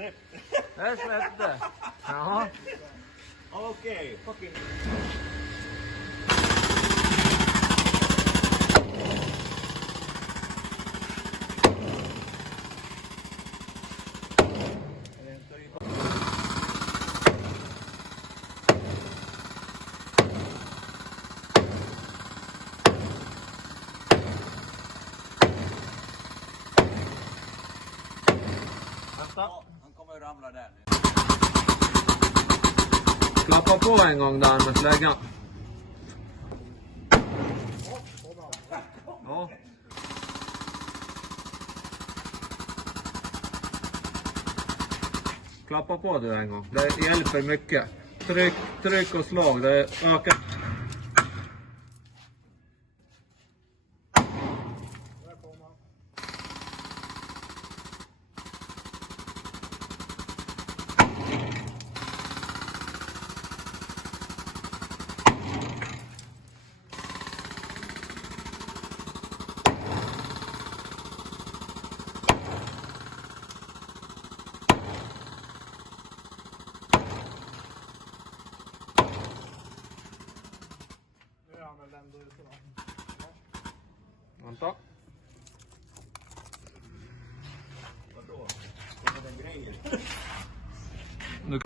släpp. Jag släppte. Ja. Okej, fucking. Han kommer ju ramla där. Klappa på en gång där med släggan. Ja. Klappa på du en gång. Det hjälper mycket. Tryck och slag. Det ökar. Vänta. Vadå? Kommer den grejen? Nu.